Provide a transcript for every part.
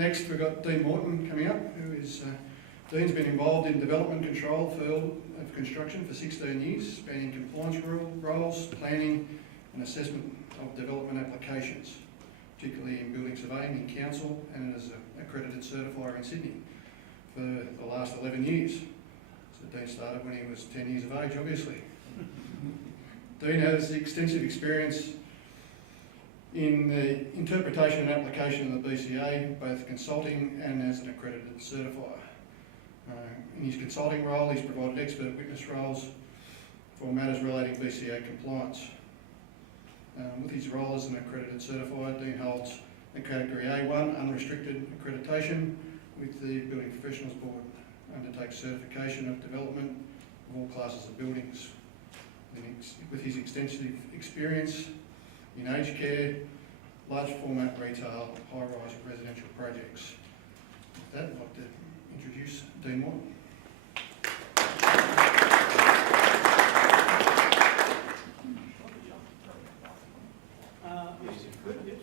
next we've got Dean Morton coming up, who is, Dean's been involved in development control field of construction for 16 years, spanning compliance roles, planning and assessment of development applications, particularly in building surveying in council and as an accredited certifier in Sydney for the last 11 years. So Dean started when he was 10 years of age, obviously. Dean has extensive experience in the interpretation and application of the BCA, both consulting and as an accredited certifier. In his consulting role, he's provided expert witness roles for matters relating BCA compliance. With his role as an accredited certifier, Dean holds a Category A1 unrestricted accreditation with the Building Professionals Board, undertakes certification of development of all classes of buildings. With his extensive experience in aged care, large format retail, high-rise residential projects. With that, I'd like to introduce Dean Morton. Yes, if you could, yes.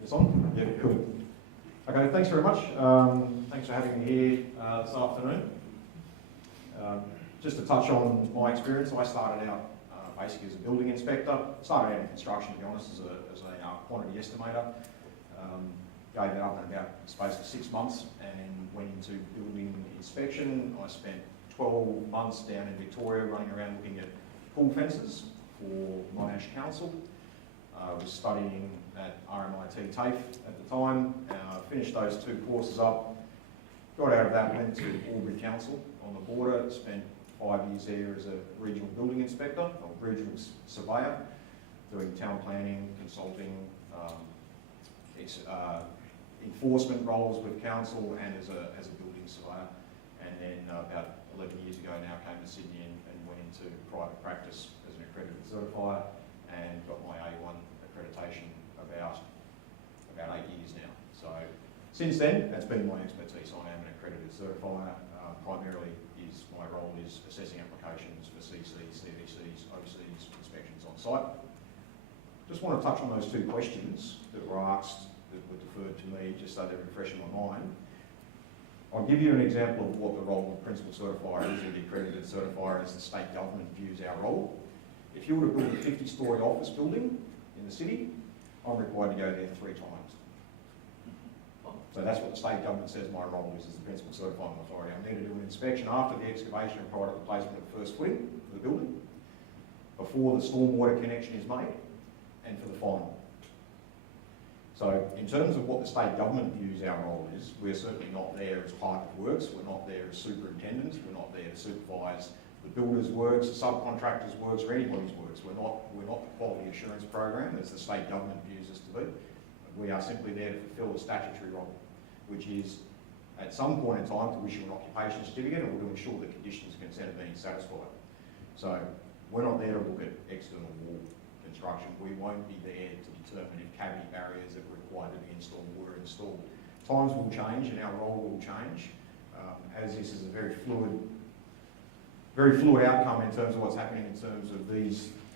It's on? Yeah, cool. Okay, thanks very much. Thanks for having me here this afternoon. Just to touch on my experience, I started out basically as a building inspector. Started out in construction, to be honest, as a quantity estimator. Gave it up in about the space of 6 months and went into building inspection. I spent 12 months down in Victoria running around looking at pool fences for Monash Council. I was studying at RMIT TAFE at the time, finished those 2 courses up, got out of that, went to Albury Council on the border, spent 5 years there as a regional building inspector, or regional surveyor, doing town planning, consulting, enforcement roles with council and as a building surveyor. And then about 11 years ago now came to Sydney and went into private practice as an accredited certifier and got my A1 accreditation about 8 years now. So since then, that's been my expertise. I am an accredited certifier. Primarily my role is assessing applications for CCs, CDCs, OCs, inspections on site. Just want to touch on those 2 questions that were asked, that were deferred to me, just so they're fresh in my mind. I'll give you an example of what the role of principal certifier is, or the accredited certifier as the state government views our role. If you were to build a 50-storey office building in the city, I'm required to go there 3 times. So that's what the state government says my role is as the principal certifying authority. I'm there to do an inspection after the excavation and prior to the placement of the first footing of the building, before the stormwater connection is made, and for the final. So in terms of what the state government views our role is, we're certainly not there as clerk of works, we're not there as superintendents, we're not there to supervise the builder's works, the subcontractor's works, or anybody's works. We're not the quality assurance program as the state government views us to be. We are simply there to fulfil a statutory role, which is at some point in time to issue an occupation certificate or to ensure the conditions of consent are being satisfied. So we're not there to look at external wall construction. We won't be there to determine if cavity barriers that were required to be installed were installed. Times will change and our role will change, as this is a very fluid outcome in terms of what's happening in terms of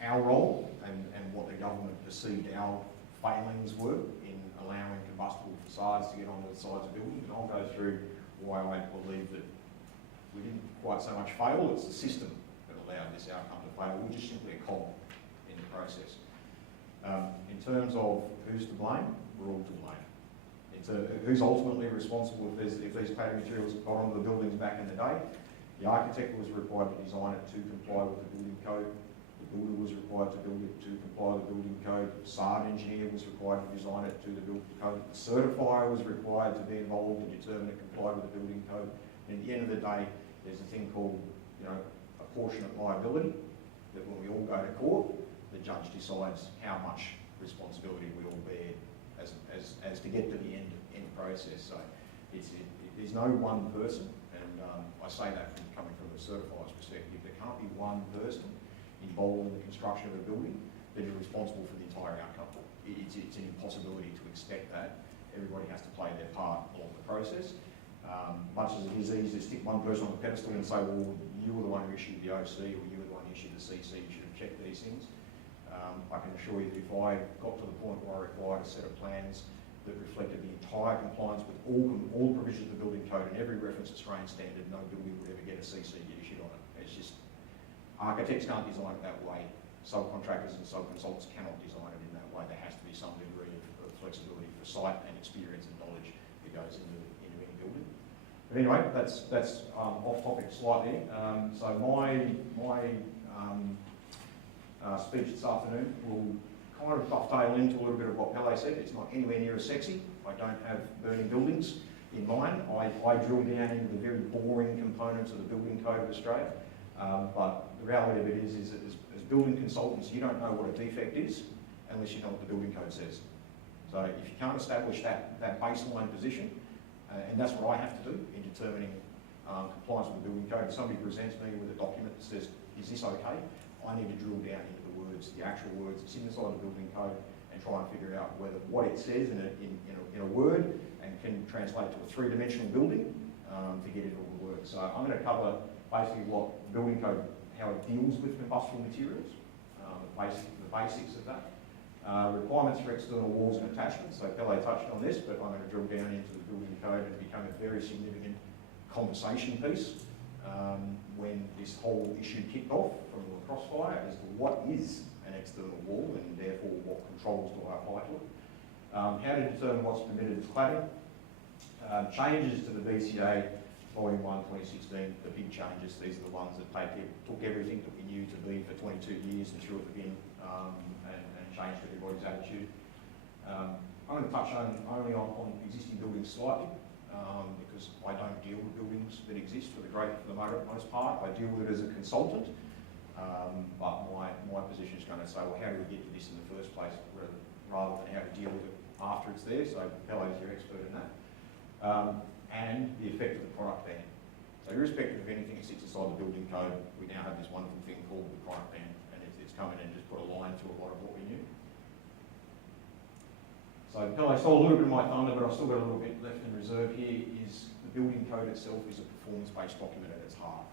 our role and what the government perceived our failings were in allowing combustible facades to get onto the sides of buildings. And I'll go through why I believe that we didn't quite so much fail, it's the system that allowed this outcome to fail. We're just simply a cog in the process. In terms of who's to blame, we're all to blame. Who's ultimately responsible if these cladding materials got onto the buildings back in the day? The architect was required to design it to comply with the building code. The builder was required to build it to comply with the building code. The facade engineer was required to design it to the building code. The certifier was required to be involved and determine it complied with the building code. And at the end of the day, there's a thing called, apportionate liability, that when we all go to court, the judge decides how much responsibility we all bear as to get to the end process. So There's no one person, and I say that from coming from a certifier's perspective. There can't be one person involved in the construction of a building that is responsible for the entire outcome. It's an impossibility to expect that. Everybody has to play their part along the process. Much as it is easy to stick one person on the pedestal and say, well, you were the one who issued the OC, or you were the one who issued the CC, you should have checked these things. I can assure you that if I got to the point where I required a set of plans that reflected the entire compliance with all provisions of the building code and every reference to Australian standard, no building would ever get a CC issued on it. It's just, architects can't design it that way. Subcontractors and subconsultants cannot design it in that way. There has to be some degree of flexibility for site and experience and knowledge that goes into any building. But anyway, that's off topic slightly. So my speech this afternoon will kind of dovetail into a little bit of what Pele said. It's not anywhere near as sexy. I don't have burning buildings in mind. I drill down into the very boring components of the building code of Australia. But the reality of it is that as building consultants, you don't know what a defect is unless you know what the building code says. So if you can't establish that baseline position, and that's what I have to do in determining compliance with the building code. If somebody presents me with a document that says, is this okay? I need to drill down into the words, the actual words that's inside the building code, and try and figure out whether what it says in a word and can translate to a three-dimensional building to get it all to work. So I'm going to cover basically what the building code, how it deals with combustible materials, the basics of that. Requirements for external walls and attachments. So Pele touched on this, but I'm going to drill down into the building code and become a very significant conversation piece when this whole issue kicked off from the crossfire as to what is an external wall and therefore what controls do I apply to it. How to determine what's permitted as cladding. Changes to the BCA Volume 1 2016, the big changes. These are the ones that took everything that we knew to be for 22 years and threw it in and changed everybody's attitude. I'm going to touch only on existing buildings slightly because I don't deal with buildings that exist for the most part. I deal with it as a consultant, but my position is going to say, well, how do we get to this in the first place rather than how to deal with it after it's there. So Pele is your expert in that. And the effect of the product ban. So irrespective of anything that sits inside the building code, we now have this wonderful thing called the product ban, and it's come in and just put a line through a lot of what we knew. So Pele stole a little bit of my thunder, but I've still got a little bit left in reserve here, is the building code itself is a performance-based document at its heart.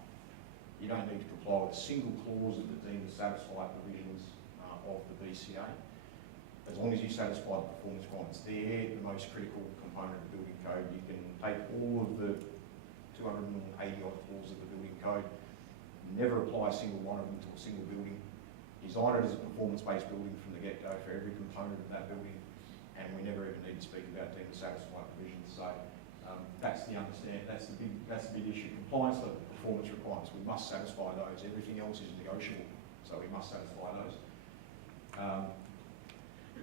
You don't need to comply with a single clause that deems to satisfy provisions of the BCA. As long as you satisfy the performance requirements, they're the most critical component of the building code. You can take all of the 280 odd clauses of the building code, never apply a single one of them to a single building, design it as a performance-based building from the get-go for every component of that building, and we never even need to speak about deemed to satisfy provisions. So that's the big issue. Compliance of the performance requirements, we must satisfy those. Everything else is negotiable, so we must satisfy those.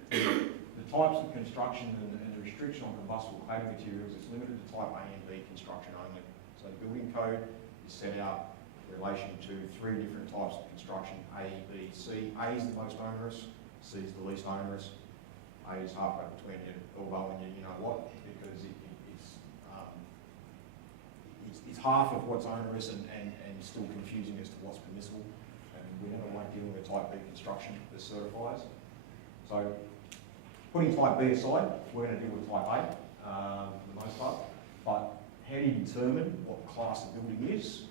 The types of construction and the restriction on combustible cladding materials is limited to type A and B construction only. So the building code is set out in relation to 3 different types of construction, A, B, C. A is the most onerous, C is the least onerous. A is halfway between your elbow and you know what, because it's half of what's onerous and still confusing as to what's permissible. And we never like dealing with type B construction as certifiers. So putting type B aside, we're going to deal with type A for the most part. But how do you determine what class the building is?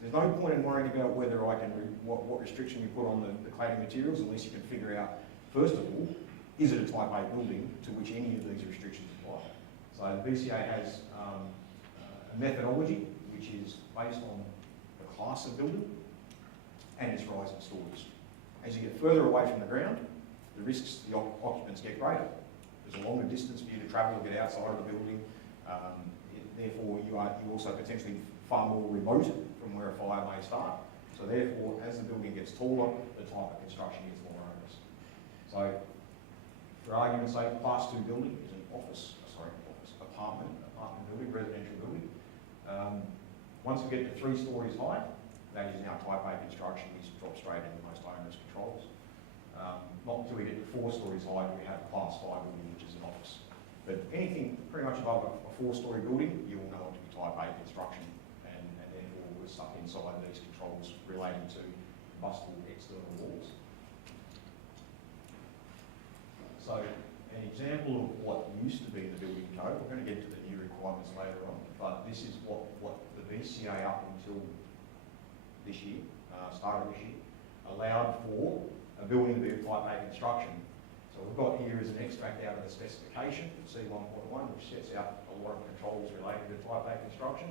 There's no point in worrying about whether I can what restriction you put on the cladding materials unless you can figure out, first of all, is it a type A building to which any of these restrictions apply? So the BCA has a methodology which is based on the class of building and its rising stories. As you get further away from the ground, the risks to the occupants get greater. There's a longer distance for you to travel to get outside of the building. Therefore, you also potentially far more remote from where a fire may start. So therefore, as the building gets taller, the type of construction gets more onerous. So, for argument's sake, class 2 building is an apartment building, residential building. Once we get to 3 stories high, that is now type A construction. We drop straight into the most onerous controls. Not until we get to 4 stories high do we have a class 5 building, which is an office. But anything pretty much above a 4-storey building, you will know it to be type A construction, and therefore we're stuck inside these controls relating to combustible external walls. So an example of what used to be in the building code, we're going to get to the new requirements later on, but this is what the VCA up until this year, start of this year, allowed for a building to be of type A construction. So we've got here is an extract out of the specification, C1.1, which sets out a lot of controls related to type A construction.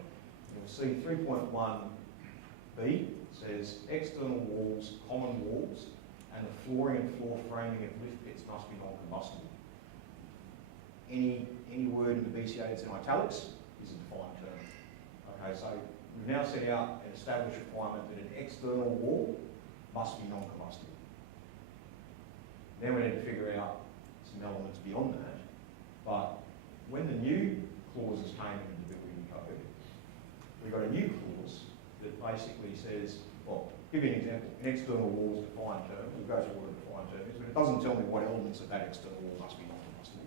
You'll see 3.1b says external walls, common walls, and the flooring and floor framing of lift pits must be non-combustible. Any word in the BCA that's in italics is a defined term. Okay, so we've now set out an established requirement that an external wall must be non-combustible. Then we need to figure out some elements beyond that. But when the new clauses came into the building code, we got a new clause that basically says, well, give you an example. An external wall is a defined term. We'll go through what a defined term is, but it doesn't tell me what elements of that external wall must be non-combustible.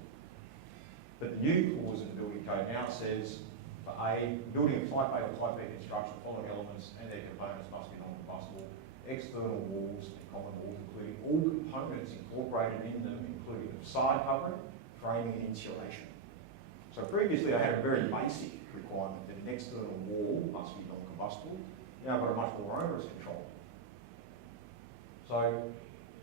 But the new clause in the building code now says, for A, building of type A or type B construction, following elements and their components must be non-combustible. External walls and common walls, including all components incorporated in them, including the facade covering, framing and insulation. So previously I had a very basic requirement that an external wall must be non-combustible. Now I've got a much more onerous control. So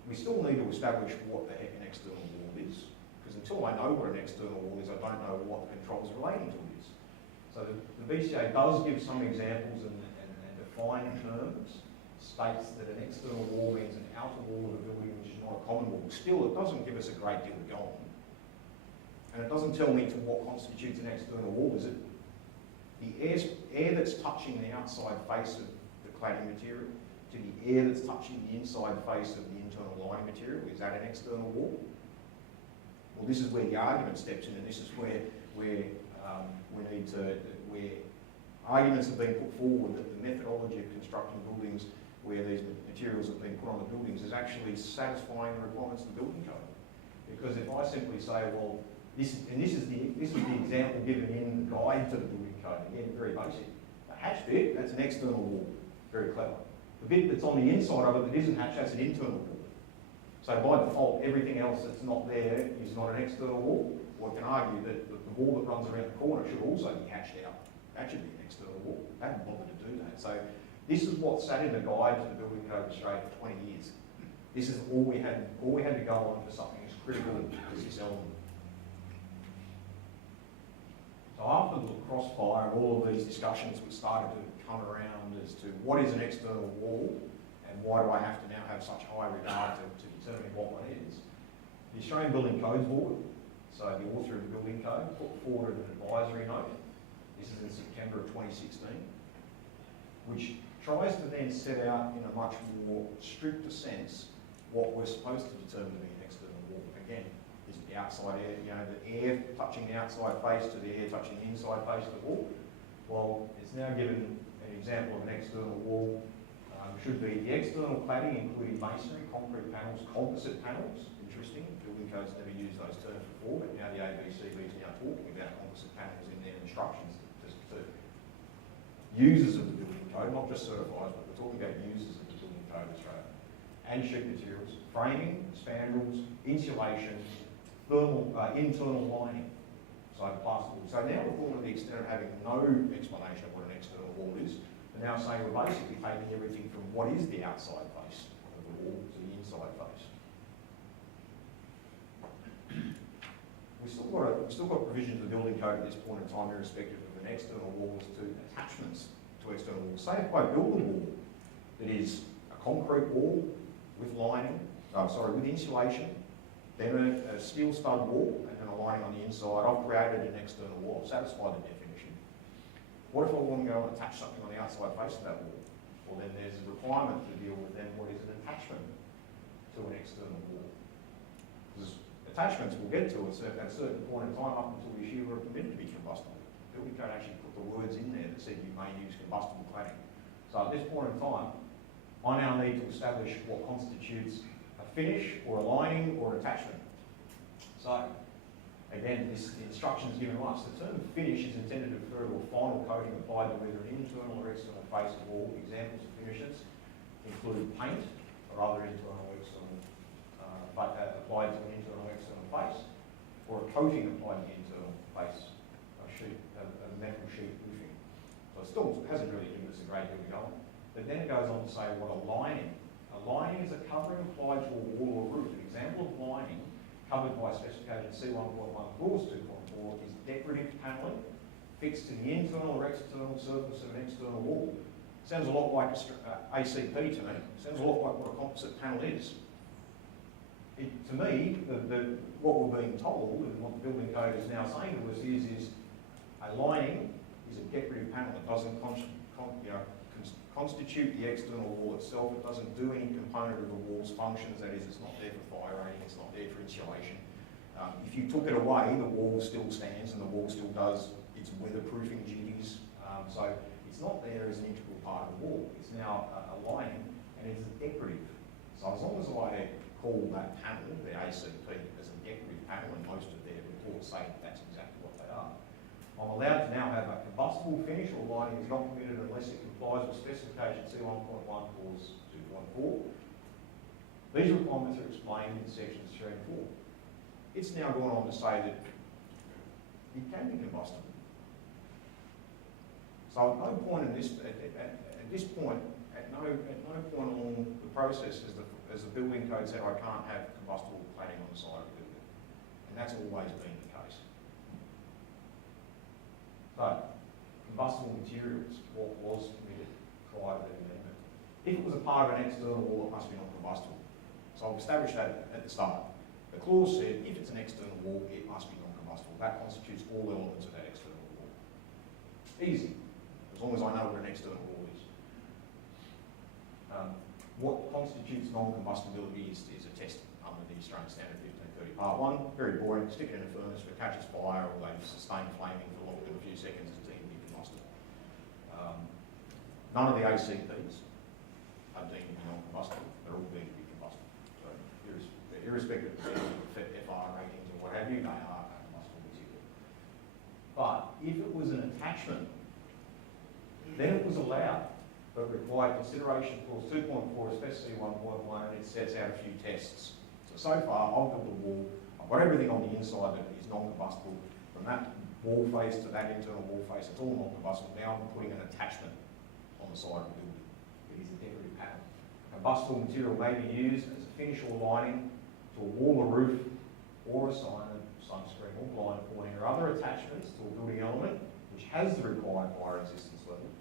we still need to establish what the heck an external wall is, because until I know what an external wall is, I don't know what the controls relating to it is. So the BCA does give some examples and define terms. States that an external wall means an outer wall of a building which is not a common wall. Still, it doesn't give us a great deal to go on. And it doesn't tell me to what constitutes an external wall. Is it the air that's touching the outside face of the cladding material to the air that's touching the inside face of the internal lining material? Is that an external wall? Well, this is where the argument steps in, and this is where arguments have been put forward that the methodology of constructing buildings where these materials have been put on the buildings is actually satisfying the requirements of the building code. Because if I simply say, well, this is the example given in the guide to the building code, again, very basic. The hatch bit, that's an external wall, very clever. The bit that's on the inside of it that isn't hatched, that's an internal wall. So by default, everything else that's not there is not an external wall. One can argue that the wall that runs around the corner should also be hatched out. That should be an external wall. They haven't bothered to do that. So this is what sat in the guide to the Building Code of Australia for 20 years. This is all we had to go on for something as critical as this element. So after the crossfire and all of these discussions, we started to come around as to what is an external wall and why do I have to now have such high regard to determine what one is. The Australian Building Codes Board, so the author of the Building Code, put forward an advisory note. This is in September of 2016, which tries to then set out in a much more stricter sense what we're supposed to determine to be an external wall. Again, is it the outside air, the air touching the outside face to the air touching the inside face of the wall? Well, it's now given an example of an external wall. Should be the external cladding, including masonry, concrete panels, composite panels. Interesting, building codes never used those terms before, but now the ASBC is now talking about composite panels in their instructions to users of the building code, not just certifiers, but we're talking about users of the building code of Australia. And sheet materials, framing, spandrels, insulation, thermal, internal lining, so plasterboard. So now we're going to the extent of having no explanation of what an external wall is, and now saying we're basically taking everything from what is the outside face of the wall to the inside face. We've still got provisions of the building code at this point in time, irrespective of an external wall as to attachments to external walls. Say if I build a wall that is a concrete wall with lining, with insulation, then a steel stud wall and then a lining on the inside, I've created an external wall, satisfied the definition. What if I want to go and attach something on the outside face of that wall? Well, then there's a requirement to deal with then what is an attachment to an external wall. Because attachments we'll get to at a certain point in time up until this year were permitted to be combustible. The building code actually put the words in there that said you may use combustible cladding. So at this point in time, I now need to establish what constitutes a finish or a lining or an attachment. So Again, the instructions given to us, the term finish is intended to refer to a final coating applied to either an internal or external face of wall. Examples of finishes include paint or other internal or external, applied to an internal or external face, or a coating applied to the internal face, a metal sheet roofing. So it still hasn't really given us a great deal to go on. But then it goes on to say what a lining. A lining is a covering applied to a wall or roof. An example of lining covered by specification C1.1 clause 2.4 is decorative panelling fixed to the internal or external surface of an external wall. Sounds a lot like ACP to me. Sounds a lot like what a composite panel is. To me, what we're being told and what the building code is now saying to us is a lining is a decorative panel. It doesn't constitute the external wall itself. It doesn't do any component of the wall's functions. That is, it's not there for fire rating, it's not there for insulation. If you took it away, the wall still stands and the wall still does its weatherproofing duties. So it's not there as an integral part of the wall. It's now a lining and it's decorative. So as long as I call that panel, the ACP, as a decorative panel, and most of their reports say that's exactly what they are, I'm allowed to now have a combustible finish or lining is not permitted unless it complies with specification C1.1 clause 2.4. These requirements are explained in sections 3 and 4. It's now gone on to say that it can be combustible. So at no point in this, at this point, at no point along the process has the building code said I can't have combustible cladding on the side of the building. And that's always been the case. So, combustible materials, what was permitted prior to the amendment. If it was a part of an external wall, it must be non-combustible. So I've established that at the start. The clause said if it's an external wall, it must be non-combustible. That constitutes all elements of that external wall. Easy, as long as I know what an external wall is. What constitutes non-combustibility is a test under the Australian Standard 1530 Part 1. Very boring, stick it in a furnace, if it catches fire or they sustain flaming for longer than a few seconds, it's deemed to be combustible. None of the ACPs are deemed to be non-combustible. They're all deemed to be combustible. So irrespective of FR ratings or what have you, they are a combustible material. But if it was an attachment, then it was allowed, but required consideration clause 2.4, especially 1.1, and it sets out a few tests. So far, I've built a wall, I've got everything on the inside that is non-combustible. From that wall face to that internal wall face, it's all non-combustible. Now I'm putting an attachment on the side of the building. It is a decorative panel. Combustible material may be used as a finish or lining to a wall or roof, or a sign, sunscreen or blind pointing, or other attachments to a building element which has the required fire resistance level.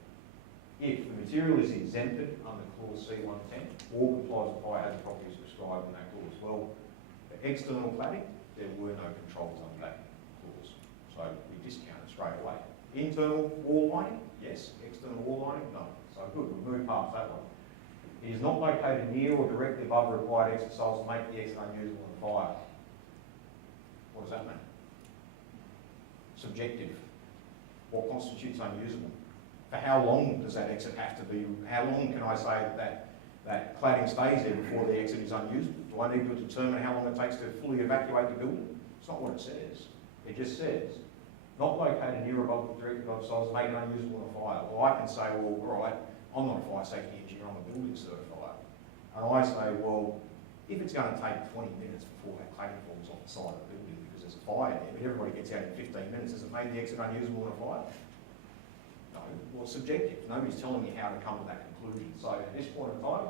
If the material is exempted under clause C110 or complies with fire hazard properties prescribed in that clause. Well, for external cladding, there were no controls under that clause. So we discount it straight away. Internal wall lining, yes. External wall lining, no. So good, we'll move past that one. It is not located near or directly above the required exit cells to make the exit unusable on fire. What does that mean? Subjective. What constitutes unusable? For how long does that exit have to be? How long can I say that cladding stays there before the exit is unusable? Do I need to determine how long it takes to fully evacuate the building? It's not what it says. It just says, not located near or above, directly above cells, make it unusable on a fire. Well, I can say, well, right, I'm not a fire safety engineer, I'm a building certifier. And I say, well, if it's going to take 20 minutes before that cladding falls off the side of the building because there's a fire there, but everybody gets out in 15 minutes, does it make the exit unusable on a fire? No, well, it's subjective. Nobody's telling me how to come to that conclusion. So at this point in time,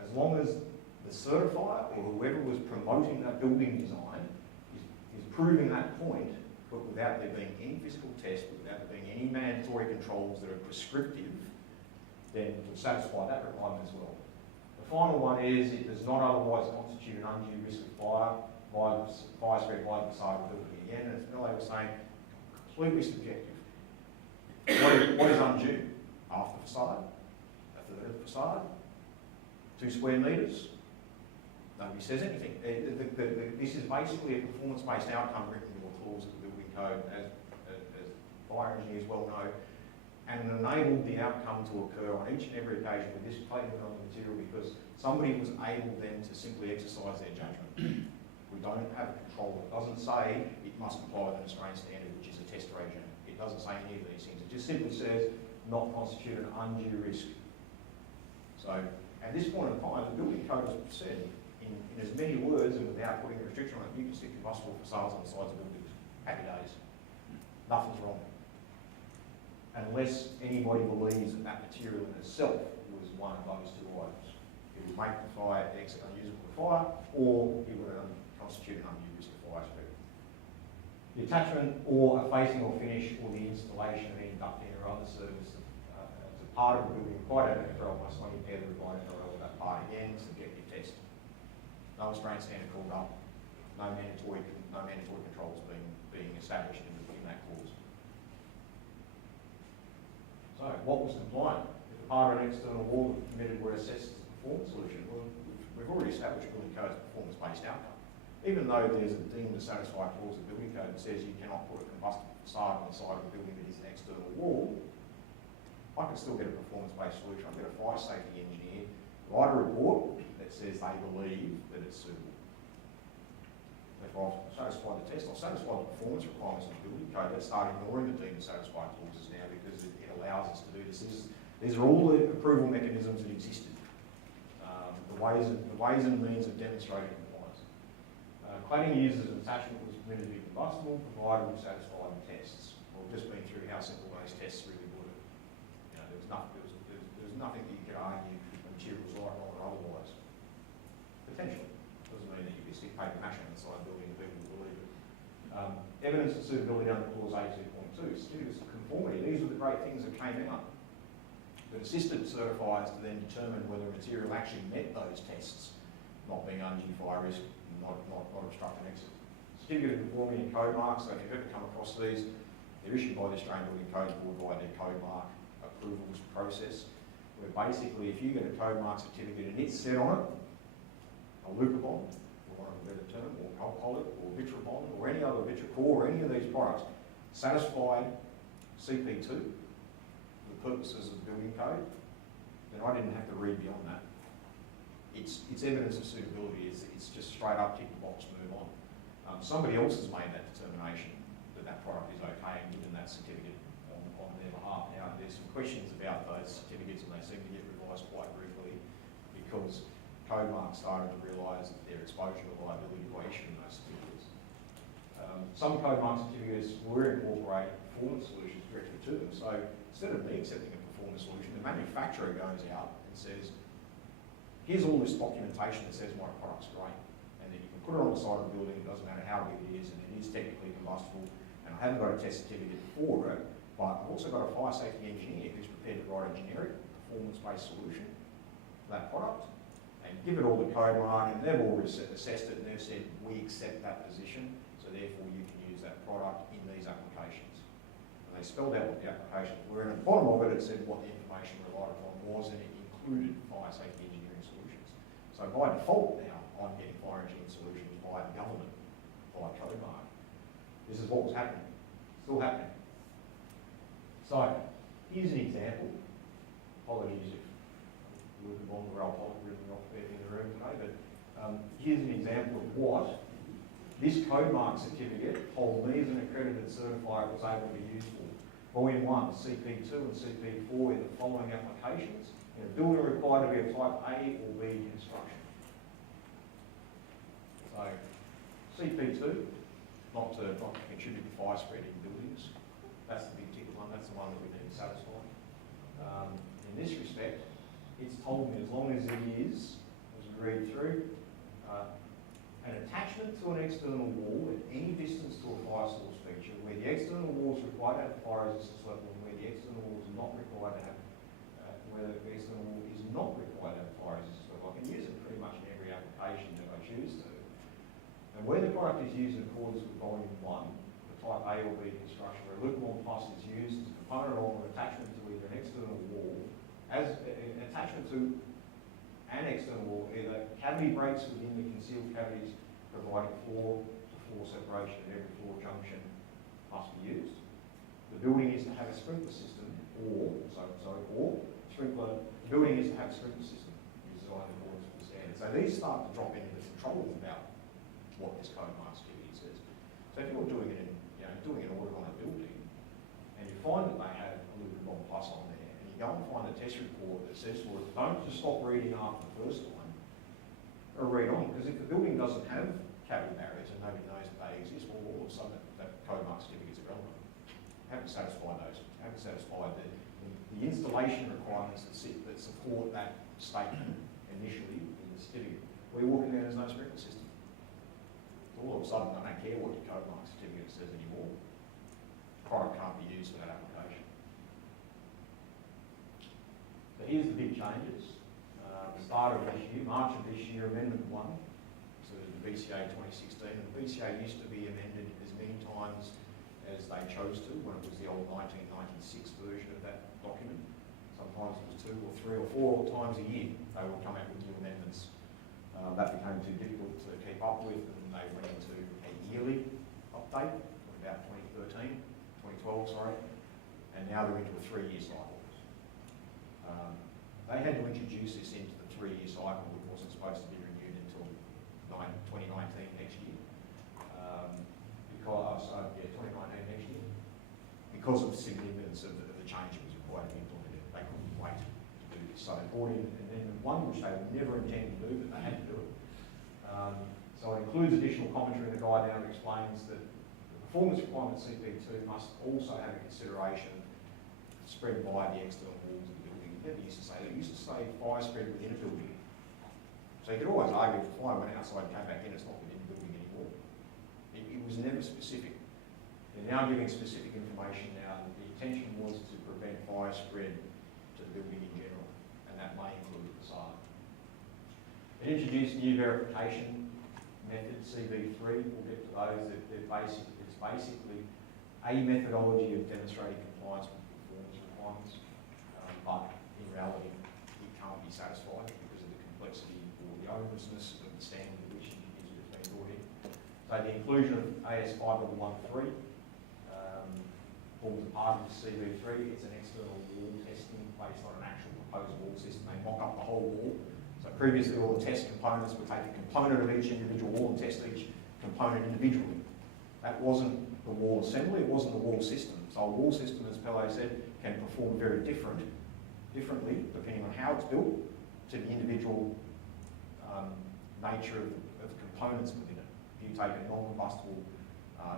as long as the certifier or whoever was promoting that building design is proving that point, but without there being any physical test, without there being any mandatory controls that are prescriptive, then it will satisfy that requirement as well. The final one is it does not otherwise constitute an undue risk of fire spread by the facade of the building. Again, as Mille was saying, completely subjective. What is undue? Half the facade? A third of the facade? 2 square metres? Nobody says anything. This is basically a performance-based outcome written into a clause of the building code, as fire engineers well know, and enabled the outcome to occur on each and every occasion with this cladding on the material because somebody was able then to simply exercise their judgment. We don't have a control. It doesn't say it must comply with an Australian standard, which is a test regime. It doesn't say any of these things. It just simply says not constitute an undue risk. So at this point in time, the building code has said in as many words and without putting a restriction on it, you can stick combustible facades on the sides of buildings. Happy days. Nothing's wrong. Unless anybody believes that that material in itself was one of those two items. It would make the fire exit unusable to fire, or it would constitute an undue risk of fire spread. The attachment or a facing or finish or the installation of any ducting or other service to part of the building required to control must not impair the required control of that part. Again, subjective test. No Australian standard called up. No mandatory controls being established in that clause. So, what was compliant? If a part of an external wall that permitted were assessed as a performance solution, well, we've already established building code's performance-based outcome. Even though there's a deemed to satisfy clause of building code that says you cannot put a combustible facade on the side of a building that is an external wall, I can still get a performance-based solution. I can get a fire safety engineer, write a report that says they believe that it's suitable. If I've satisfied the test, I've satisfied the performance requirements of the building code. Let's start ignoring the deemed to satisfy clauses now because it allows us to do this. These are all the approval mechanisms that existed. The ways and means of demonstrating compliance. Cladding used as an attachment was permitted to be combustible, provided we satisfied the tests. We've just been through how simple those tests really were. You know, there was nothing that you could argue the material was right, wrong, or otherwise. Potentially. Doesn't mean that you could stick paper mash on the side of the building and people will believe it. Evidence of suitability under clause 82.2. Certificates of conformity. These were the great things that came out. That assisted certifiers to then determine whether a material actually met those tests, not being undue fire risk, not obstructing exit. Certificate of conformity and code marks. So if you've ever come across these, they're issued by the Australian Building Codes Board via their code mark approvals process, where basically if you get a code mark certificate and it's set on it, a Lucabond, for want of a better term, or alcoholic, or Vitrabond, or any other Vitracore, or any of these products, satisfied CP2, the purposes of the building code, then I didn't have to read beyond that. It's evidence of suitability. It's just straight up, tick the box, move on. Somebody else has made that determination that that product is okay and given that certificate on their behalf. Now, there's some questions about those certificates and they seem to get revised quite briefly because code marks started to realise that their exposure to liability by issuing those certificates. Some code mark certificates were incorporated performance solutions directly to them. So instead of me accepting a performance solution, the manufacturer goes out and says, here's all this documentation that says my product's great. And then you can put it on the side of the building, it doesn't matter how big it is, and it is technically combustible. And I haven't got a test certificate for it, but I've also got a fire safety engineer who's prepared to write a generic performance-based solution for that product. And give it all the code mark, and they've all assessed it, and they've said, we accept that position, so therefore you can use that product in these applications. And they spelled out what the applications were, and at the bottom of it, it said what the information relied upon was, and it included fire safety engineering solutions. So by default now, I'm getting fire engineering solutions via the government, via code mark. This is what was happening, still happening. So, here's an example. Apologies if Luke and Bond were really off in the room today, but here's an example of what this code mark certificate told me as an accredited certifier was able to be used for. Volume 1, CP2 and CP4 in the following applications. In a building required to be of type A or B construction. So, CP2, not to contribute to fire spread in buildings. That's the big ticket one, that's the one that we need to satisfy. In this respect, it's told me as long as it is, as we read through, an attachment to an external wall at any distance to a fire source feature where the external wall is required to have fire resistance level and where the external wall is not required to have, where the external wall is not required to have fire resistance level. I can use it pretty much in every application that I choose to. And where the product is used in accordance with volume 1, the type A or B construction, where Lucabond Plus is used as a component of an attachment to either an external wall, as an attachment to an external wall, either cavity breaks within the concealed cavities, providing floor-to-floor separation at every floor junction must be used. The building is to have a sprinkler system, the building is to have a sprinkler system designed in accordance with the standard. So these start to drop into the controls about what this code mark certificate says. find that they have a little bit of plus on there, and you go and find a test report that says for it, don't just stop reading after the first time, or read on, because if the building doesn't have cavity barriers and nobody knows that they exist, well, all of a sudden that code mark certificate is irrelevant. Haven't satisfied those, haven't satisfied the installation requirements that support that statement initially in the certificate. We walk in there, there's no sprinkler system. All of a sudden, I don't care what your code mark certificate says anymore. Product can't be used for that application. So here's the big changes. The start of this year, March of this year, Amendment 1 to the BCA 2016. And the BCA used to be amended as many times as they chose to when it was the old 1996 version of that document. Sometimes it was 2 or 3 or 4 times a year they would come out with new amendments. That became too difficult to keep up with, and they went into a yearly update of about 2013, 2012, sorry, and now they're into a 3-year cycle. They had to introduce this into the 3-year cycle, which wasn't supposed to be renewed until 2019 next year. Because 2019 next year, because of the significance of the change that was required to be implemented. They couldn't wait to do this, so they brought in an amendment 1, which they never intended to do, but they had to do it. So it includes additional commentary in the guide now that explains that the performance requirement CP2 must also have a consideration spread by the external walls of the building. It never used to say that. It used to say fire spread within a building. So you could always argue if the fire went outside and came back in, it's not within the building anymore. It was never specific. They're now giving specific information now. The intention was to prevent fire spread to the building in general, and that may include the facade. It introduced new verification methods, CV3, we'll get to those. It's basically a methodology of demonstrating compliance with performance requirements, but in reality it can't be satisfied because of the complexity or the onerousness of the standard of which it's been brought in. So the inclusion of AS5113 forms a part of the CV3. It's an external wall testing based on an actual proposed wall system. They mock up the whole wall. So previously all the test components would take a component of each individual wall and test each component individually. That wasn't the wall assembly, it wasn't the wall system. So a wall system, as Pele said, can perform very differently depending on how it's built to the individual nature of the components within it. If you take a non-combustible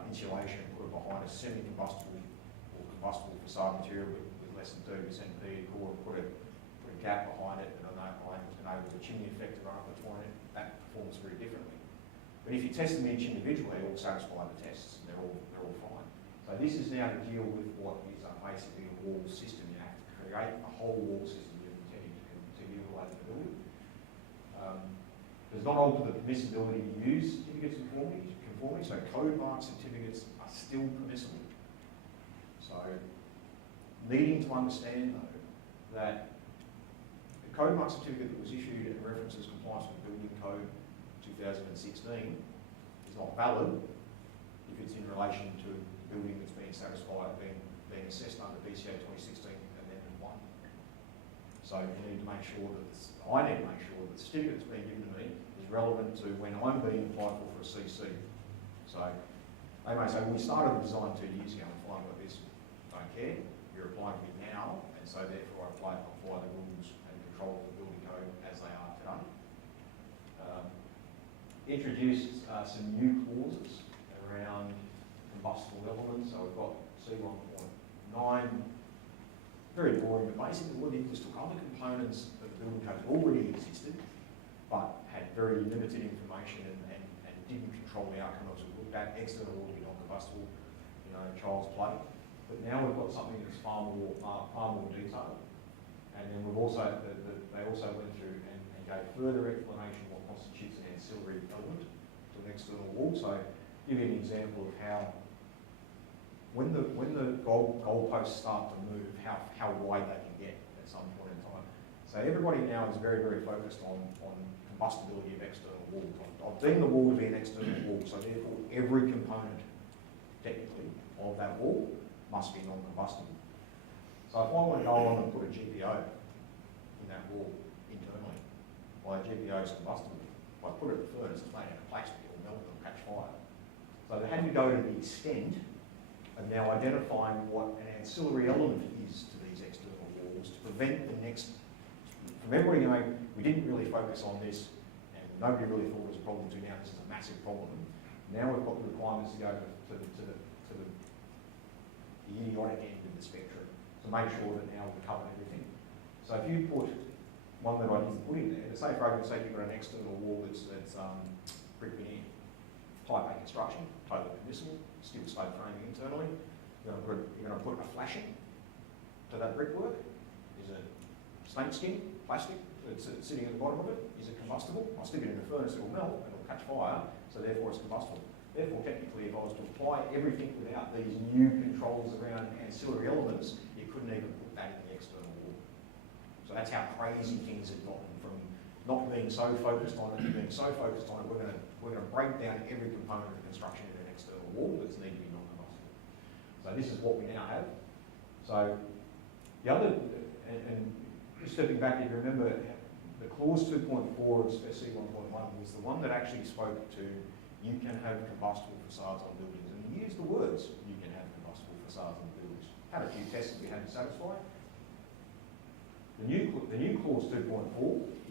insulation and put it behind a semi-combustible or combustible facade material with less than 30% P, or put a gap behind it, and I know it's been able to chimney effect to run up between it, that performs very differently. But if you test them each individually, they all satisfy the tests, and they're all fine. So this is now to deal with what is basically a wall system. You have to create a whole wall system you're intending to utilise the building. Does not alter the permissibility to use certificates conformity, so code mark certificates are still permissible. So needing to understand though that the code mark certificate that was issued and references compliance with Building Code 2016 is not valid if it's in relation to the building that's being satisfied, being assessed under BCA 2016 Amendment 1. So you need to make sure that I need to make sure that the certificate that's being given to me is relevant to when I'm being applied for a CC. So they may say, well, we started the design 2 years ago and applying like this. Don't care, you're applying to it now, and so therefore I apply the rules and controls of the building code as they are today. Introduced some new clauses around combustible elements. So we've got C1.9, very boring, but basically what it was took other components of the building code that already existed, but had very limited information and didn't control the outcome as we looked at. External wall to be non-combustible, child's play. But now we've got something that's far more detailed. And then we've also, they also went through and gave further explanation what constitutes an ancillary element to an external wall. So give you an example of how, when the goalposts start to move, how wide they can get at some point in time. So everybody now is very, very focused on combustibility of external walls. I've deemed the wall to be an external wall, so therefore every component, technically, of that wall must be non-combustible. So if I want to go on and put a GPO in that wall internally, well, a GPO is combustible. If I put it in the furnace, it's made out of plastic, it'll melt and catch fire. So they had to go to the extent of now identifying what an ancillary element is to these external walls to prevent the next, from everybody going, we didn't really focus on this and nobody really thought it was a problem until now this is a massive problem. Now we've got the requirements to go to the idiotic end of the spectrum to make sure that now we've covered everything. So if you put one that I didn't put in there, to say for argument's sake you've got an external wall that's brick veneer, type A construction, totally permissible, steel spoke framing internally. You're going to put a flashing to that brickwork. Is it snake skin, plastic, that's sitting at the bottom of it? Is it combustible? I'll stick it in the furnace, it'll melt, and it'll catch fire, so therefore it's combustible. Therefore, technically, if I was to apply everything without these new controls around ancillary elements, you couldn't even put that in the external wall. So that's how crazy things have gotten from not being so focused on it to being so focused on it, we're going to break down every component of construction in an external wall that's need to be non-combustible. So this is what we now have. So the other, and just stepping back, if you remember, the clause 2.4 of SC 1.1 was the one that actually spoke to you can have combustible facades on buildings, and you use the words you can have combustible facades on buildings. Had a few tests that we had to satisfy. The new clause 2.4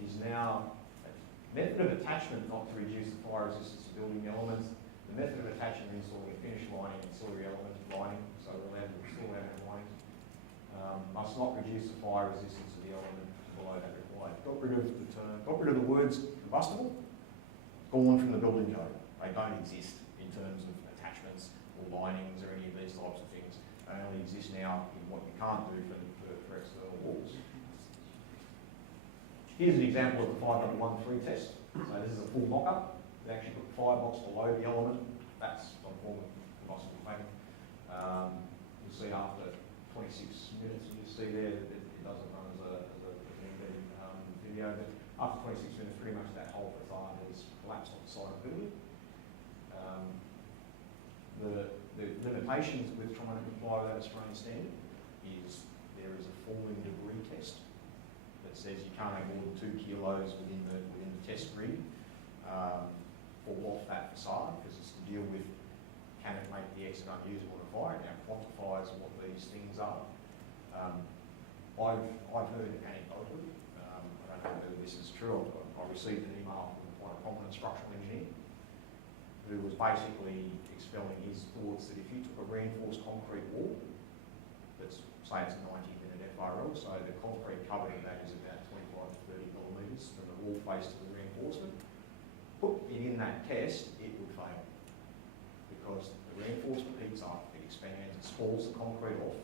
is now a method of attachment not to reduce the fire resistance of building elements. The method of attachment installing a finished lining, ancillary element of lining, so we're allowed to still have lining, must not reduce the fire resistance of the element below that required. Got rid of the words combustible, gone from the building code. They don't exist in terms of attachments or linings or any of these types of things. They only exist now in what you can't do for external walls. Here's an example of the 5.13 test. So this is a full mock-up. They actually put the firebox below the element. That's some form of combustible flame. You'll see after 26 minutes, you'll see there that it doesn't run as an embedded video, but after 26 minutes, pretty much that whole facade has collapsed on the side of the building. The limitations with trying to comply with that Australian standard is there is a falling debris test that says you can't have more than 2 kilos within the test grid fall off that facade, because it's to deal with can it make the exit unusable in a fire. It now quantifies what these things are. I've heard anecdotally, I don't know whether this is true, I received an email from quite a prominent structural engineer who was basically expelling his thoughts that if you took a reinforced concrete wall, that's, say it's a 90-minute FRL, so the concrete covered in that is about 25 to 30 millimetres from the wall face to the reinforcement, put it in that test, it would fail. Because the reinforcement heats up, it expands, it spalls the concrete off,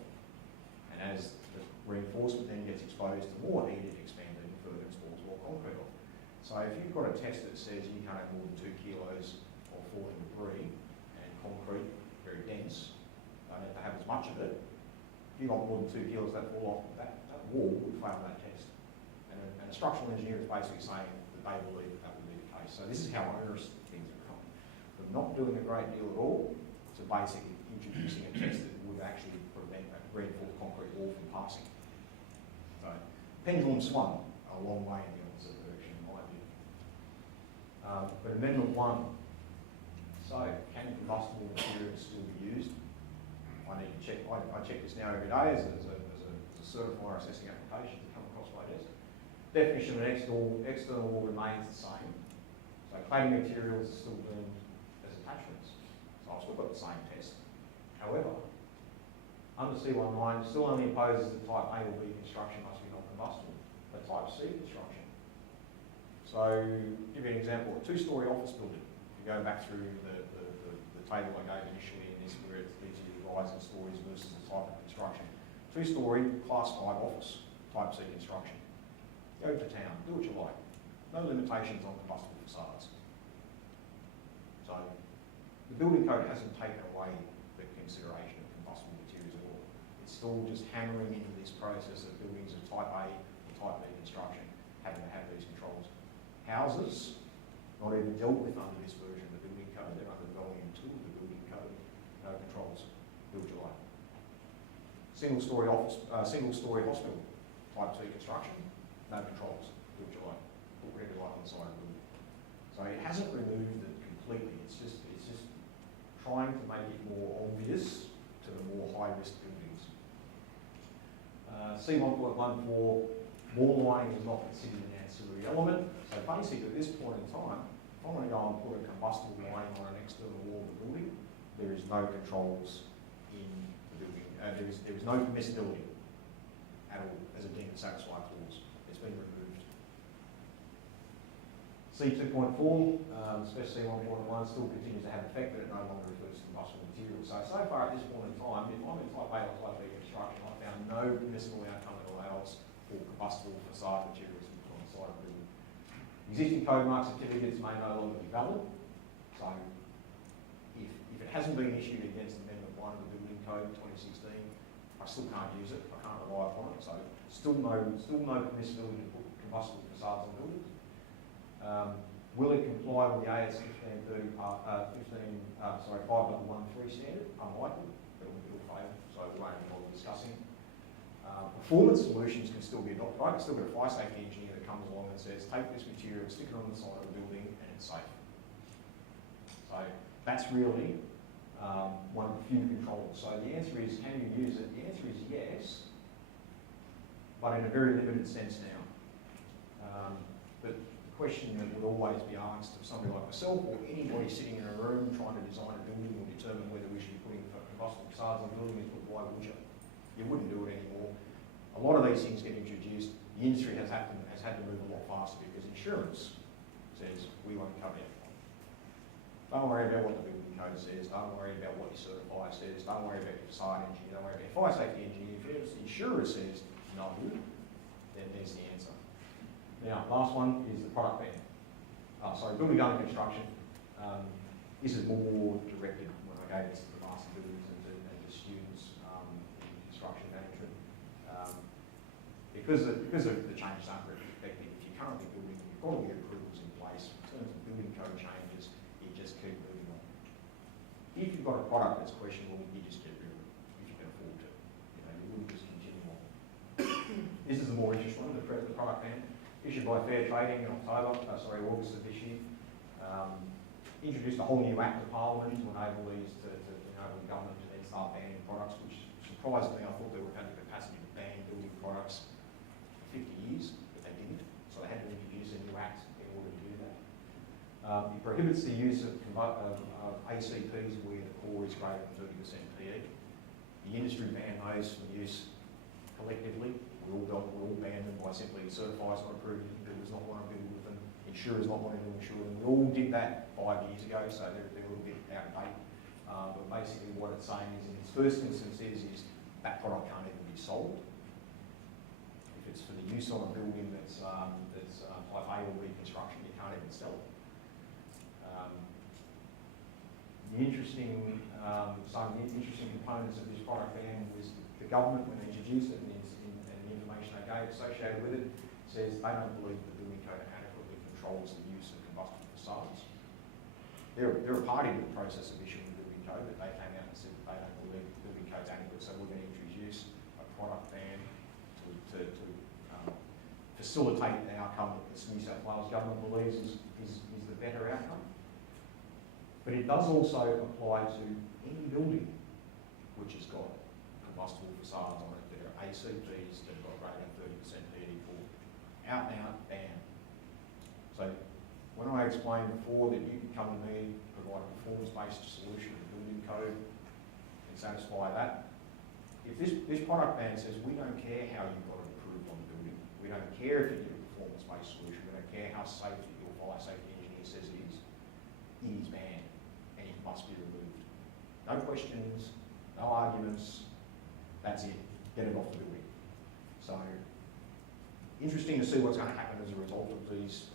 and as the reinforcement then gets exposed to more heat, it expands even further and spalls more concrete off. So if you've got a test that says you can't have more than 2 kilos of falling debris, and concrete, very dense, don't have to have as much of it, if you got more than 2 kilos that fall off, that wall would fail that test. And a structural engineer is basically saying that they believe that would be the case. So this is how onerous things have come. From not doing a great deal at all, to basically introducing a test that would actually prevent a reinforced concrete wall from passing. So, pendulum swung a long way in the opposite direction, in my view. But Amendment 1. So, can combustible materials still be used? I need to check. I check this now every day as a certifier assessing applications that come across my desk. Definition of an external wall remains the same. So, cladding materials are still deemed as attachments. So, I've still got the same test. However, under C19 still only imposes that type A or B construction must be non-combustible, but type C construction. So, give you an example, a 2-storey office building. If you go back through the table I gave initially in this, where it gives you the rising stories versus the type of construction. 2-storey, class 5 office, type C construction. Go to town, do what you like. No limitations on combustible facades. So, the building code hasn't taken away the consideration of combustible materials at all. It's still just hammering into this process of buildings of type A or type B construction having to have these controls. Houses, not even dealt with under this version of the building code, they're under volume 2 of the building code, no controls, build you like. Single-storey hospital, type C construction, no controls, build you like. Put whatever you like on the side of the building. So it hasn't removed it completely, it's just trying to make it more obvious to to the more high-risk buildings. C1.14, wall lining is not considered an ancillary element. So basically, at this point in time, if I want to go and put a combustible lining on an external wall of the building, there is no controls in the building. There is no permissibility at all as a deemed to satisfy clause. It's been removed. C2.4, especially C1.1, still continues to have effect, but it no longer refers to combustible materials. So far at this point in time, if I'm in type A or type B construction, I found no permissible outcome that allows for combustible facade materials to be put on the side of the building. Existing code mark certificates may no longer be valid. So if it hasn't been issued against Amendment 1 of the Building Code 2016, I still can't use it. I can't rely upon it. So still no permissibility to put combustible facades on buildings. Will it comply with the AS 1530 5.13 standard? Unlikely. It'll fail. So we won't even bother discussing. Performance solutions can still be adopted. Right? I've still got a fire safety engineer that comes along and says, take this material, stick it on the side of the building, and it's safe. So that's really one of the few controls. So the answer is, can you use it? The answer is yes, but in a very limited sense now. But the question that would always be asked of somebody like myself or anybody sitting in a room trying to design a building or determine whether we should be putting combustible facades on the building is, why would you? You wouldn't do it anymore. A lot of these things get introduced. The industry has had to move a lot faster because insurance says we won't cover it. Don't worry about what the building code says. Don't worry about what your certifier says. Don't worry about your facade engineer. Don't worry about your fire safety engineer. If the insurer says no, then there's the answer. Now, last one is the product ban. Building under construction. This is more directed when I gave this to the master builders and to students in construction management. Because of the changes aren't retrospective, if you're currently building, you've got all the approvals in place. In terms of building code changes, you just keep moving on. If you've got a product that's questionable, you just get rid of it if you can afford to. You wouldn't just continue on. This is the more interesting one, the product ban, issued by Fair Trading in August of this year. Introduced a whole new act of Parliament to enable these to enable the government to then start banning products, which surprised me. I thought they would have the capacity to ban building products for 50 years, but they didn't. So they had to introduce a new act in order to do that. It prohibits the use of ACPs where the core is greater than 30% PE. The industry banned those from use collectively. We all banned them by simply certifiers not approved, builders not wanting to build with them, insurers not wanting to insure them. We all did that 5 years ago, so they're a little bit out of date. But basically what it's saying is, in its first instance, is that product can't even be sold. If it's for the use on a building that's type A or B construction, you can't even sell it. Some interesting components of this product ban was the government, when they introduced it, and the information they gave associated with it, says they don't believe the building code adequately controls the use of combustible facades. They're a party to the process of issuing the building code, but they came out and said that they don't believe the building code's adequate, so we're going to introduce a product ban to facilitate the outcome that the New South Wales government believes is the better outcome. But it does also apply to any building which has got combustible facades on it that are ACPs that have got greater than 30% PE4. Out and out ban. So when I explained before that you can come to me, provide a performance-based solution to the building code and satisfy that, if this product ban says we don't care how you've got it approved on the building, we don't care if you get a performance-based solution, we don't care how safe your fire safety engineer says it is banned and it must be removed. No questions, no arguments, that's it, get it off the building. So, interesting to see what's going to happen as a result of this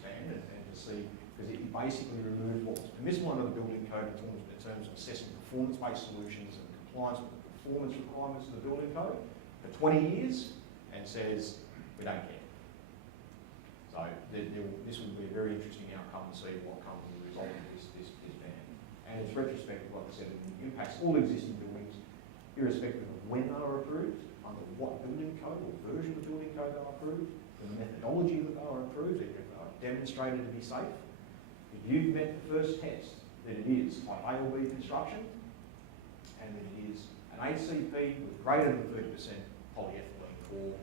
ban and to see, because it basically removed what was permissible under the building code in terms of assessing performance-based solutions and compliance with the performance requirements of the building code for 20 years and says, we don't care. So this would be a very interesting outcome to see what comes as a result of this ban. And it's retrospective, like I said, it impacts all existing buildings, irrespective of when they were approved, under what building code or version of the building code they were approved, the methodology that they were approved, if they are demonstrated to be safe. If you've met the first test that it is type A or B construction, and that it is an ACP with greater than 30% polyethylene core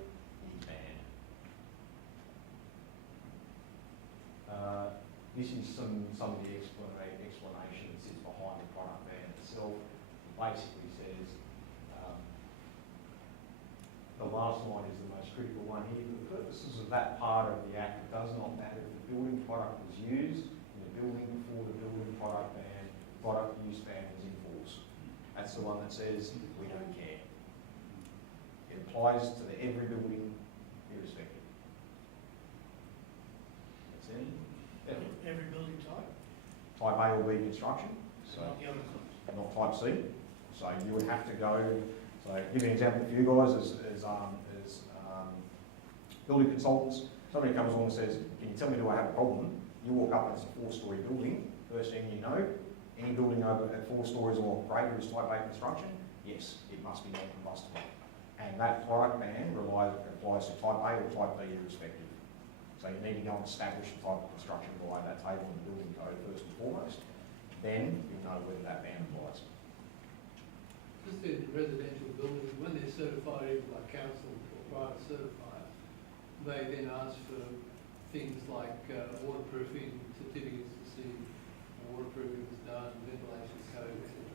is banned. This is some of the explanation that sits behind the product ban itself. It basically says, the last line is the most critical one here. For the purposes of that part of the Act, it does not matter if the building product was used in the building before the building product ban, product use ban was in force. That's the one that says we don't care. It applies to every building irrespective. That's it. Every building type? Type A or B construction, so Not the other types? not type C. So you would have to go, so give me an example for you guys as building consultants. Somebody comes along and says, can you tell me do I have a problem? You walk up and it's a 4-storey building. First thing you know, any building over at 4 stories or greater is type A construction. Yes, it must be non-combustible. And that product ban applies to type A or type B irrespective. So you need to go and establish the type of construction by that table in the building code first and foremost. Then you'll know whether that ban applies. Just in residential buildings, when they're certified either by council or private certifiers, they then ask for things like waterproofing certificates to see waterproofing is done, ventilation code, etc.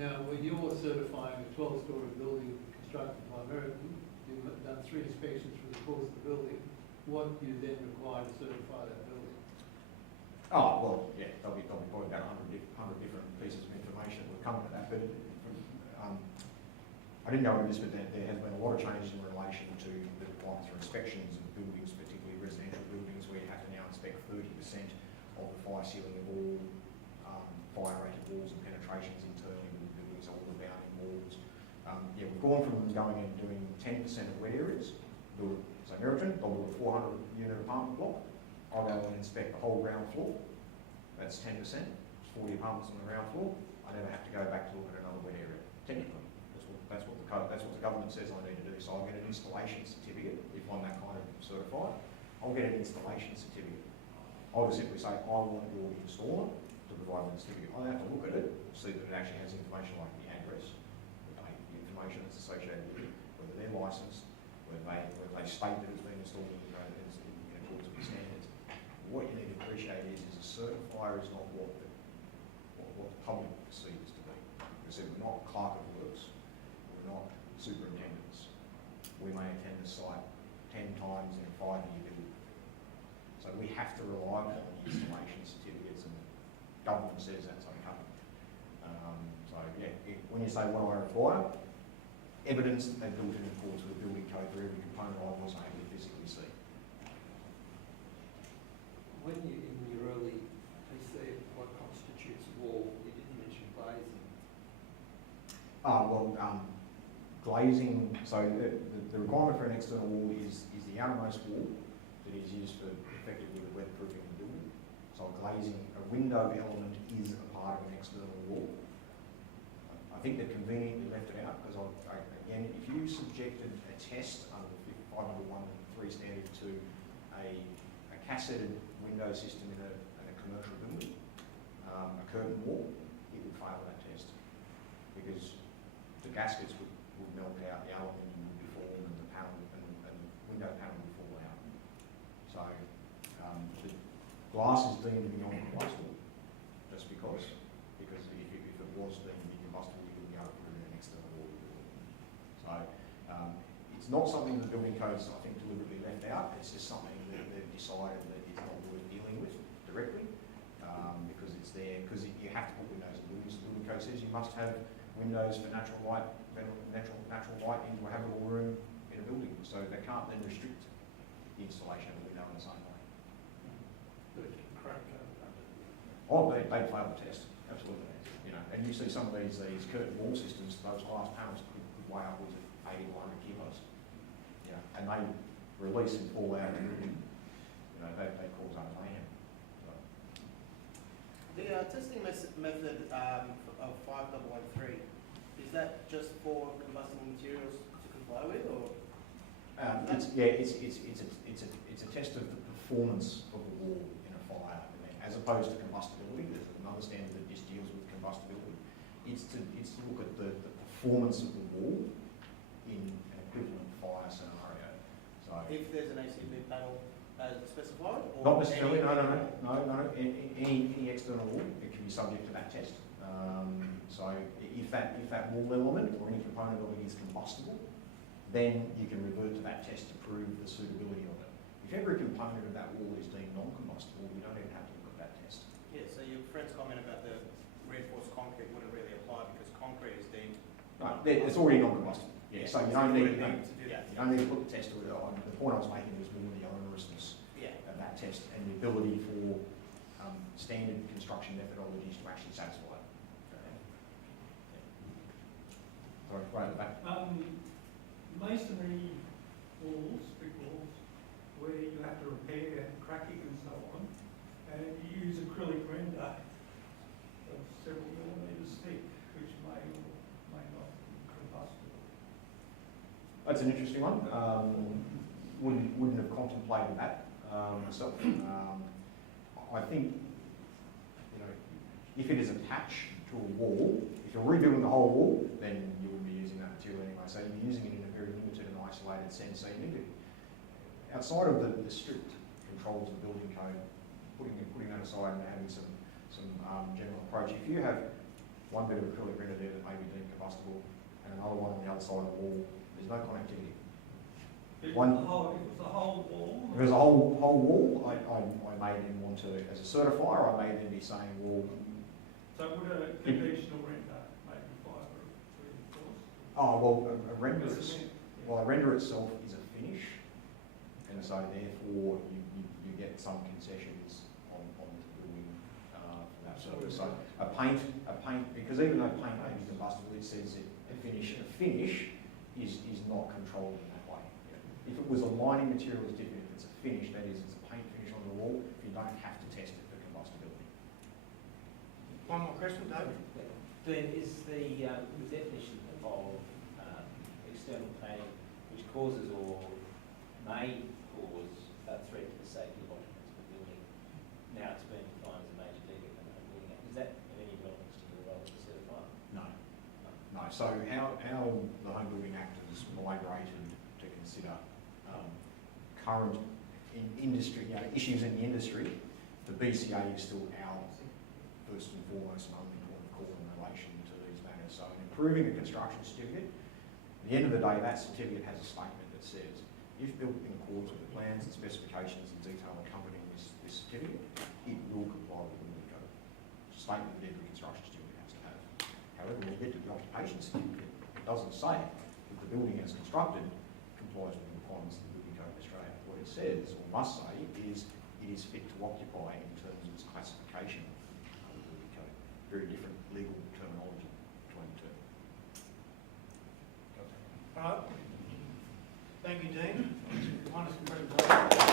Now, when you're certifying a 12-storey building constructed by American, you've done 3 inspections for the course of the building. What do you then require to certify that building? Oh, well, yeah, there'll be probably about 100 different pieces of information that will come to that, but I didn't go into this, but there has been a lot of changes in relation to the requirements for inspections of buildings, particularly residential buildings, where you have to now inspect 30% of the fire ceiling of all fire-rated walls and penetrations internally with buildings, all the bounding walls. Yeah, we've gone from going and doing 10% of wet areas. So Meriton, they'll do a 400-unit apartment block. I'll go and inspect the whole ground floor. That's 10%. It's 40 apartments on the ground floor. I never have to go back to look at another wet area. Technically, that's what the government says I need to do. So I'll get an installation certificate if I'm that kind of certified. I'll get an installation certificate. I'll just simply say I want your installer to provide me a certificate. I don't have to look at it, see that it actually has information like the address, the information that's associated with it, whether they're licensed, whether they state that it's been installed in accordance with the standards. What you need to appreciate is a certifier is not what the public perceives to be. As I said, we're not clerk of works, we're not superintendents. We may attend a site 10 times in a 5-year build. So we have to rely on the installation certificates, and the government says that's okay. So yeah, when you say what do I require, evidence that they built in accordance with the building code for every component I wasn't able to physically see. When you, in your early piece there, what constitutes a wall, you didn't mention glazing. Glazing, so the requirement for an external wall is the outermost wall that is used for effectively the weatherproofing of the building. So glazing, a window element is a part of an external wall. I think they've conveniently left it out because, again, if you subjected a test under the 501(3) standard to a cassetted window system in a commercial building, a curtain wall, it would fail that test because the gaskets would melt out, the aluminium would deform, and the panel and the window panel would fall out. So the glass is deemed to be non-combustible just because if it was deemed to be combustible, you wouldn't be able to put it in an external wall. So it's not something the building codes, I think, deliberately left out. It's just something that they've decided that it's not worth dealing with directly because it's there. Because you have to put windows in buildings. The building code says you must have windows for natural light into a habitable room in a building. So they can't then restrict the installation of a window in the same way. Oh, they fail the test, absolutely. And you see some of these curtain wall systems, those glass panels could weigh upwards of 80 or 100 kilos. And they release and fall out of the building. They cause mayhem. The testing method of 5013, is that just for combustible materials to comply with, or? It's a test of the performance of the wall in a fire, as opposed to combustibility. There's another standard that just deals with combustibility. It's to look at the performance of the wall in an equivalent fire scenario. So If there's an ACB panel as specified, or? not necessarily, any- no. Any external wall, it can be subject to that test. So if that wall element or any component of it is combustible, then you can revert to that test to prove the suitability of it. If every component of that wall is deemed non-combustible, you don't even have to look at that test. Yeah, so your friend's comment about the reinforced concrete wouldn't really apply because concrete is deemed. Right, it's already non-combustible. Yeah, so you don't need, to do that. you don't need to put the test to it on. The point I was making was more the onerousness Yeah. of that test and the ability for standard construction methodologies to actually satisfy it. Sorry, right at the back. Masonry walls, brick walls, where you have to repair cracking and so on, and you use acrylic render of several millimetres thick, which may or may not be combustible. That's an interesting one. Wouldn't have contemplated that myself. I think, you know, if it is attached to a wall, if you're rebuilding the whole wall, then you wouldn't be using that material anyway. So you're using it in a very limited and isolated sense. So you need to, outside of the strict controls of the building code, putting that aside and having some general approach. If you have one bit of acrylic render there that may be deemed combustible and another one on the other side of the wall, there's no connectivity. If it One- was the whole wall. If there's a whole wall, I may then want to, as a certifier, I may then be saying, well, So would a conventional render maybe fibre reinforced? a render, Cement, yeah. well, a render itself is a finish, and so therefore you get some concessions on the building for that service. So a paint, because even though paint may be combustible, it says a finish is not controlled in that way. If it was a lining material, it's different. If it's a finish, that is, it's a paint finish on the wall, you don't have to test it for combustibility. One more question, David? Then is the definition of external painting which causes or may cause a threat to the safety of occupants of the building, now it's been defined as a major defect in the building. Is that of any relevance to your role as a certifier? No. So how the Home Building Act has migrated to consider current industry issues in the industry, the BCA is still our first and foremost and only point of call in relation to these matters. So in approving a construction certificate, at the end of the day, that certificate has a statement that says, if built in accordance with the plans and specifications in detail accompanying this certificate, it will comply with the building code. It's a statement that every construction certificate has to have. However, when you get to the occupation certificate, it doesn't say that the building as constructed complies with the requirements of the Building Code of Australia. What it says, or must say, is it is fit to occupy in terms of its classification of the Building Code. Very different legal terminology between the two. All right. Thank you, Dean. Wonderful presentation.